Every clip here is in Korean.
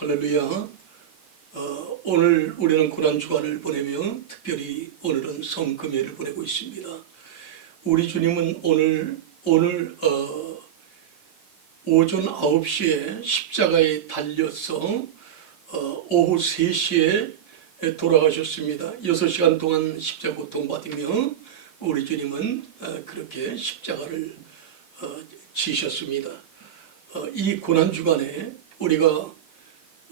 할렐루야. 오늘 우리는 고난주간을 보내며 특별히 오늘은 성금요일을 보내고 있습니다. 우리 주님은 오늘 오전 9시에 십자가에 달려서 오후 3시에 돌아가셨습니다. 6시간 동안 십자가 고통받으며 우리 주님은 그렇게 십자가를 지셨습니다. 이 고난주간에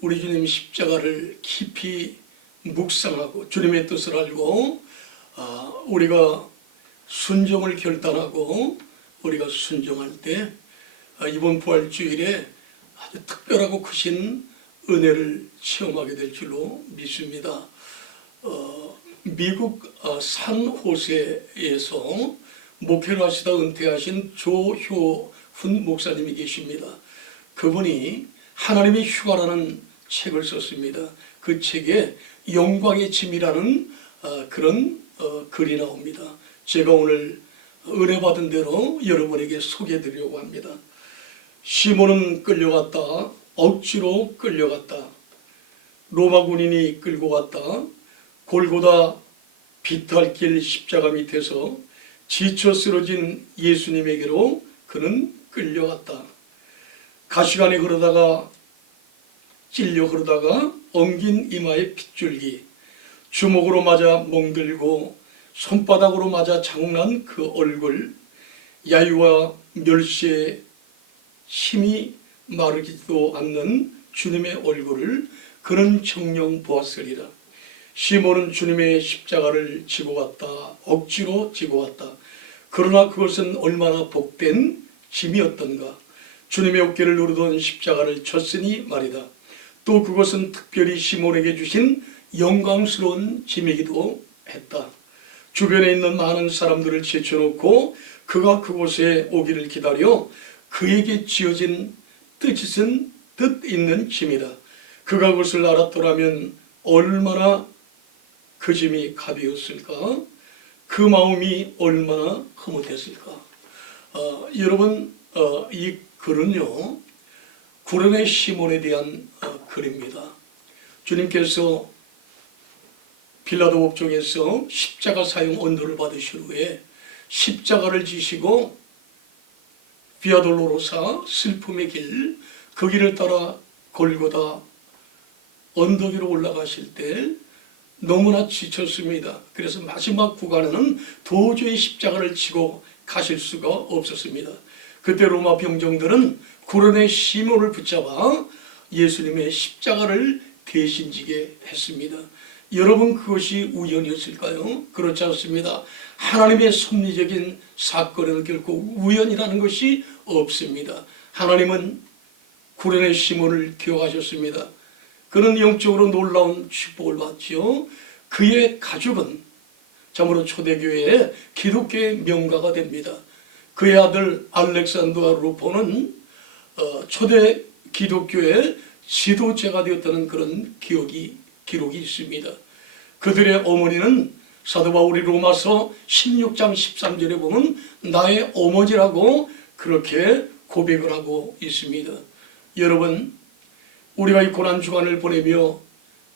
우리 주님 십자가를 깊이 묵상하고 주님의 뜻을 알고 우리가 순종을 결단하고 우리가 순종할 때 이번 부활주일에 아주 특별하고 크신 은혜를 체험하게 될 줄로 믿습니다. 미국 산호세에서 목회를 하시다 은퇴하신 조효훈 목사님이 계십니다. 그분이 하나님의 휴가라는 책을 썼습니다. 그 책에 영광의 짐이라는 그런 글이 나옵니다. 제가 오늘 은혜 받은 대로 여러분에게 소개해 드리려고 합니다. 시몬은 끌려갔다. 억지로 끌려갔다. 로마 군인이 끌고 갔다. 골고다 비탈길 십자가 밑에서 지쳐 쓰러진 예수님에게로 그는 끌려갔다. 가시관에 그러다가 찔려 그러다가 엉긴 이마에 핏줄기, 주먹으로 맞아 멍들고 손바닥으로 맞아 장난 그 얼굴, 야유와 멸시에 힘이 마르지도 않는 주님의 얼굴을 그는 정녕 보았으리라. 시몬은 주님의 십자가를 지고 갔다. 억지로 지고 갔다. 그러나 그것은 얼마나 복된 짐이었던가. 주님의 어깨를 누르던 십자가를 졌으니 말이다. 또 그것은 특별히 시몬에게 주신 영광스러운 짐이기도 했다. 주변에 있는 많은 사람들을 제쳐놓고 그가 그곳에 오기를 기다려 그에게 지어진 뜻 있는 짐이다. 그가 그것을 알았더라면 얼마나 그 짐이 가벼웠을까? 그 마음이 얼마나 흐뭇했을까? 여러분, 이 글은요, 구레네 시몬에 대한 글입니다. 주님께서 빌라도 법정에서 십자가 사형 언도를 받으신 후에 십자가를 지시고 비아 돌로로사 슬픔의 길, 그 길을 따라 골고다 언덕 위로 올라가실 때 너무나 지쳤습니다. 그래서 마지막 구간에는 도저히 십자가를 지고 가실 수가 없었습니다. 그때 로마 병정들은 구레네 시몬을 붙잡아 예수님의 십자가를 대신 지게 했습니다. 여러분, 그것이 우연이었을까요? 그렇지 않습니다. 하나님의 섭리적인 사건에는 결코 우연이라는 것이 없습니다. 하나님은 구레네 시몬을 기억하셨습니다. 그는 영적으로 놀라운 축복을 받죠. 그의 가족은 참으로 초대교회의 기독교의 명가가 됩니다. 그의 아들 알렉산더 루포는 초대 기독교의 지도자가 되었다는 그런 기록이 있습니다. 그들의 어머니는 사도 바울이 로마서 16장 13절에 보면 나의 어머니라고 그렇게 고백을 하고 있습니다. 여러분, 우리가 이 고난주간을 보내며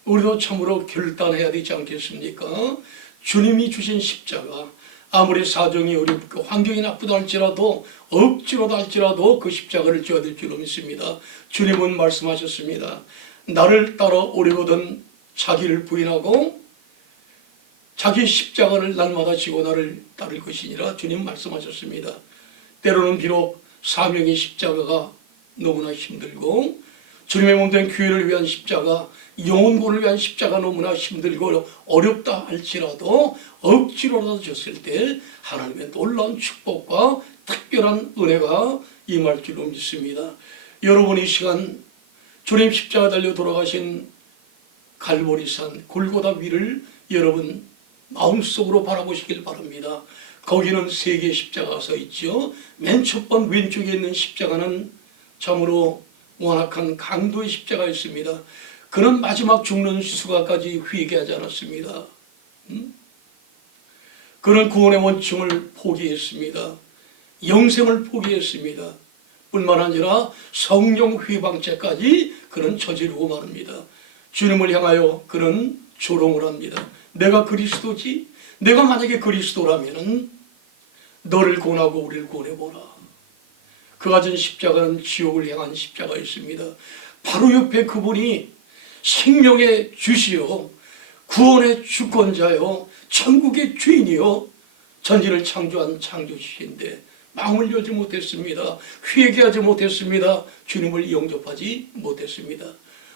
우리도 참으로 결단해야 되지 않겠습니까? 주님이 주신 십자가, 아무리 사정이 어렵고 환경이 나쁘다 할지라도 억지로다 할지라도 그 십자가를 져야 될 줄로 믿습니다. 주님은 말씀하셨습니다. 나를 따라 오려거든 자기를 부인하고 자기 십자가를 날마다 지고 나를 따를 것이니라. 주님 말씀하셨습니다. 때로는 비록 사명의 십자가가 너무나 힘들고 주님의 몸된 교회를 위한 십자가, 영혼구원을 위한 십자가 너무나 힘들고 어렵다 할지라도 억지로라도 졌을 때 하나님의 놀라운 축복과 특별한 은혜가 임할 줄로 믿습니다. 여러분, 이 시간 주님 십자가 달려 돌아가신 갈보리산 골고다 위를 여러분 마음속으로 바라보시길 바랍니다. 거기는 3개의 십자가가 서 있죠. 맨 첫 번 왼쪽에 있는 십자가는 참으로 완악한 강도의 십자가였습니다. 그는 마지막 죽는 수가까지 회개하지 않았습니다. 그는 구원의 원칙을 포기했습니다. 영생을 포기했습니다. 뿐만 아니라 성령 회방죄까지 그는 저지르고 말합니다. 주님을 향하여 그는 조롱을 합니다. 내가 그리스도지? 내가 만약에 그리스도라면 너를 권하고 우리를 권해보라. 그가 진 십자가는 지옥을 향한 십자가였습니다. 바로 옆에 그분이 생명의 주시요 구원의 주권자요 천국의 주인이요 전지를 창조한 창조주신데 마음을 열지 못했습니다. 회개하지 못했습니다. 주님을 영접하지 못했습니다.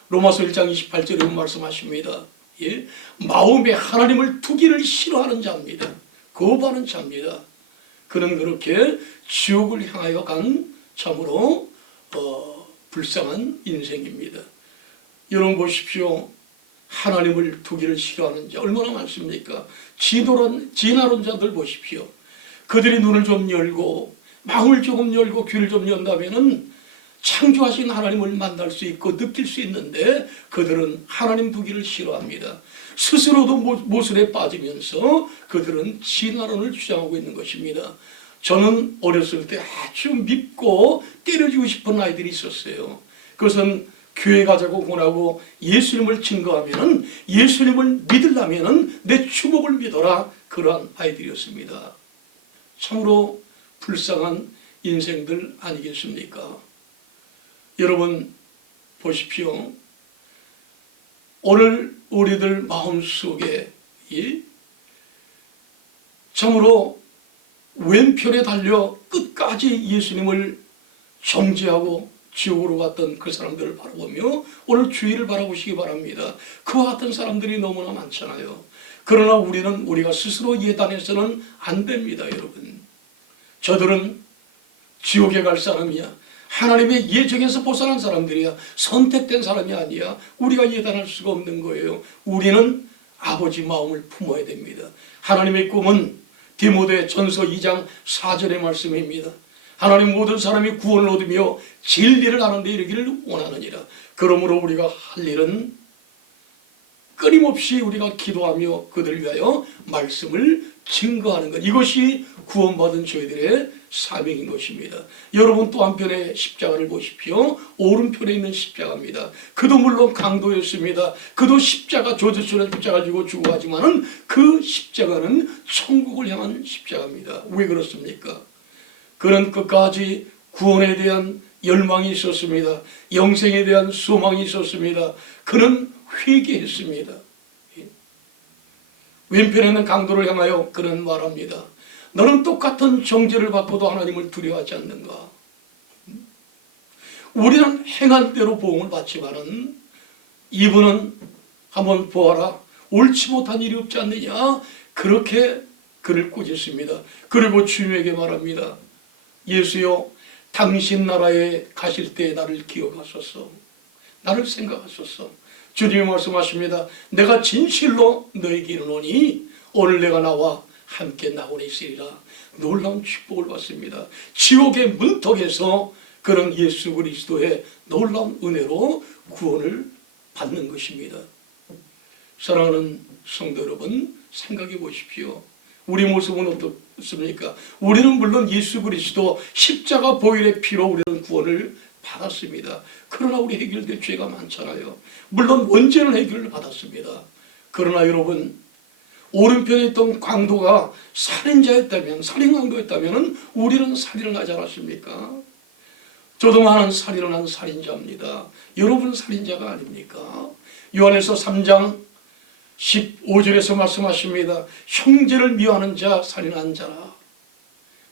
로마서 1장 28절에 말씀하십니다. 예? 마음에 하나님을 두기를 싫어하는 자입니다. 거부하는 자입니다. 그는 그렇게 지옥을 향하여 간 참으로 불쌍한 인생입니다. 여러분 보십시오. 하나님을 두기를 싫어하는 자 얼마나 많습니까? 진화론 자들 보십시오. 그들이 눈을 좀 열고 마음을 조금 열고 귀를 좀 연다면은 창조하신 하나님을 만날 수 있고 느낄 수 있는데 그들은 하나님 두기를 싫어합니다. 스스로도 모순에 빠지면서 그들은 진화론을 주장하고 있는 것입니다. 저는 어렸을 때 아주 밉고 때려주고 싶은 아이들이 있었어요. 그것은 교회 가자고 권하고 예수님을 증거하면 예수님을 믿으려면 내 주먹을 믿어라. 그러한 아이들이었습니다. 참으로 불쌍한 인생들 아니겠습니까? 여러분 보십시오. 오늘 우리들 마음속에 참으로 왼편에 달려 끝까지 예수님을 정죄하고 지옥으로 갔던 그 사람들을 바라보며 오늘 주의를 바라보시기 바랍니다. 그와 같은 사람들이 너무나 많잖아요. 그러나 우리가 스스로 예단해서는 안 됩니다. 여러분, 저들은 지옥에 갈 사람이야. 하나님의 예정에서 벗어난 사람들이야. 선택된 사람이 아니야. 우리가 예단할 수가 없는 거예요. 우리는 아버지 마음을 품어야 됩니다. 하나님의 꿈은 디모데 전서 2장 4절의 말씀입니다. 하나님 모든 사람이 구원을 얻으며 진리를 아는 데 이르기를 원하느니라. 그러므로 우리가 할 일은 끊임없이 우리가 기도하며 그들을 위하여 말씀을 증거하는 것. 이것이 구원받은 저희들의 사명인 것입니다. 여러분 또 한편의 십자가를 보십시오. 오른편에 있는 십자가입니다. 그도 물론 강도였습니다. 그도 십자가 조저수는 십자가를 지고 죽어가지만은 그 십자가는 천국을 향한 십자가입니다. 왜 그렇습니까? 그는 끝까지 구원에 대한 열망이 있었습니다. 영생에 대한 소망이 있었습니다. 그는 회개했습니다. 왼편에 있는 강도를 향하여 그는 말합니다. 너는 똑같은 정죄를 받고도 하나님을 두려워하지 않는가? 우리는 행한 대로 보응을 받지만은 이분은 한번 보아라. 옳지 못한 일이 없지 않느냐? 그렇게 그를 꾸짖습니다. 그리고 주님에게 말합니다. 예수여, 당신 나라에 가실 때 나를 기억하소서. 나를 생각하소서. 주님이 말씀하십니다. 내가 진실로 너에게 이르노니 오늘 내가 나와 함께 낙원에 있으리라. 놀라운 축복을 받습니다. 지옥의 문턱에서 그런 예수 그리스도의 놀라운 은혜로 구원을 받는 것입니다. 사랑하는 성도 여러분, 생각해 보십시오. 우리 모습은 어떻습니까? 우리는 물론 예수 그리스도 십자가 보혈의 피로 우리는 구원을 받았습니다. 그러나 우리 해결될 죄가 많잖아요. 물론 원죄는 해결을 받았습니다. 그러나 여러분, 오른편에 있던 강도가 살인자였다면, 살인강도였다면 우리는 살인을 하지 않았습니까? 저도 많은 살인을 한 살인자입니다. 여러분 살인자가 아닙니까? 요한에서 3장 15절에서 말씀하십니다. 형제를 미워하는 자 살인한 자라.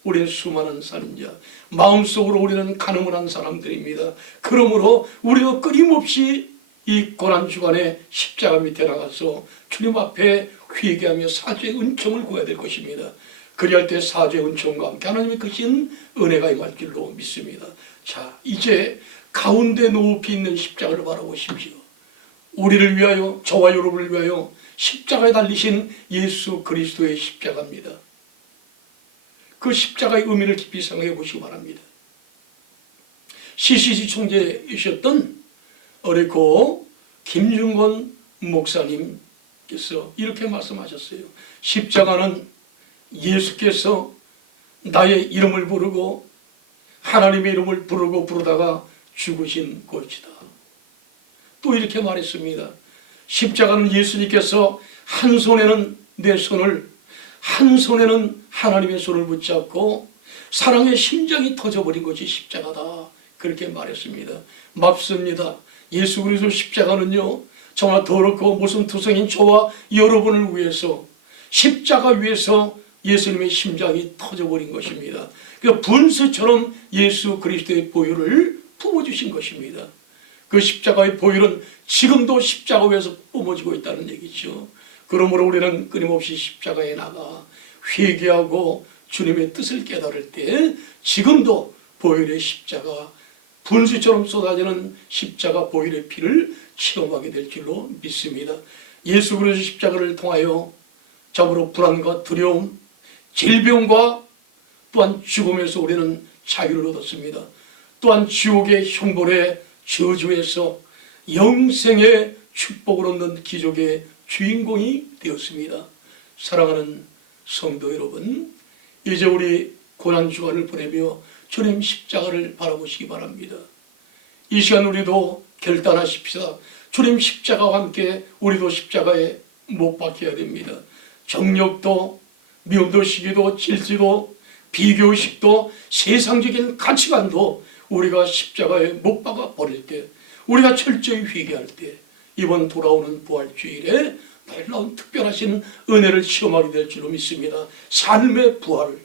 우리는 수많은 살인자, 마음속으로 우리는 간음을 한 사람들입니다. 그러므로 우리가 끊임없이 이 고난주간에 십자가 밑에 나가서 주님 앞에 회개하며 사죄의 은총을 구해야 될 것입니다. 그리할 때 사죄의 은총과 함께 하나님의 크신 은혜가 임할 줄로 믿습니다. 자, 이제 가운데 높이 있는 십자가를 바라보십시오. 우리를 위하여, 저와 여러분을 위하여 십자가에 달리신 예수 그리스도의 십자가입니다. 그 십자가의 의미를 깊이 생각해 보시기 바랍니다. CCC 총재이셨던 어레코 김중건 목사님께서 이렇게 말씀하셨어요. 십자가는 예수께서 나의 이름을 부르고 하나님의 이름을 부르다가 죽으신 곳이다. 또 이렇게 말했습니다. 십자가는 예수님께서 한 손에는 내 손을, 한 손에는 하나님의 손을 붙잡고 사랑의 심장이 터져버린 것이 십자가다. 그렇게 말했습니다. 맞습니다. 예수 그리스도 십자가는요, 정말 더럽고 모순투성인 저와 여러분을 위해서, 십자가 위에서 예수님의 심장이 터져버린 것입니다. 그 분수처럼 예수 그리스도의 보혈을 뿜어주신 것입니다. 그 십자가의 보혈은 지금도 십자가 위에서 뿜어지고 있다는 얘기죠. 그러므로 우리는 끊임없이 십자가에 나가 회개하고 주님의 뜻을 깨달을 때 지금도 보혈의 십자가, 분수처럼 쏟아지는 십자가 보혈의 피를 체험하게 될 줄로 믿습니다. 예수 그리스도 십자가를 통하여 참으로 불안과 두려움, 질병과 또한 죽음에서 우리는 자유를 얻었습니다. 또한 지옥의 형벌의 저주에서 영생의 축복을 얻는 기적의 주인공이 되었습니다. 사랑하는 성도 여러분, 이제 우리 고난주간을 보내며 주님 십자가를 바라보시기 바랍니다. 이 시간 우리도 결단하십시다. 주님 십자가와 함께 우리도 십자가에 못 박혀야 됩니다. 정력도, 미움도, 시기도, 질투도, 비교식도, 세상적인 가치관도 우리가 십자가에 못 박아 버릴 때, 우리가 철저히 회개할 때, 이번 돌아오는 부활주일에 놀라운 특별하신 은혜를 체험하게 될 줄로 믿습니다. 삶의 부활,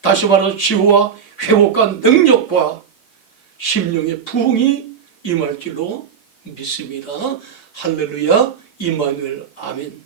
다시 말해서 치유와 회복과 능력과 심령의 부흥이 임할 줄로 믿습니다. 할렐루야, 임마누엘, 아멘.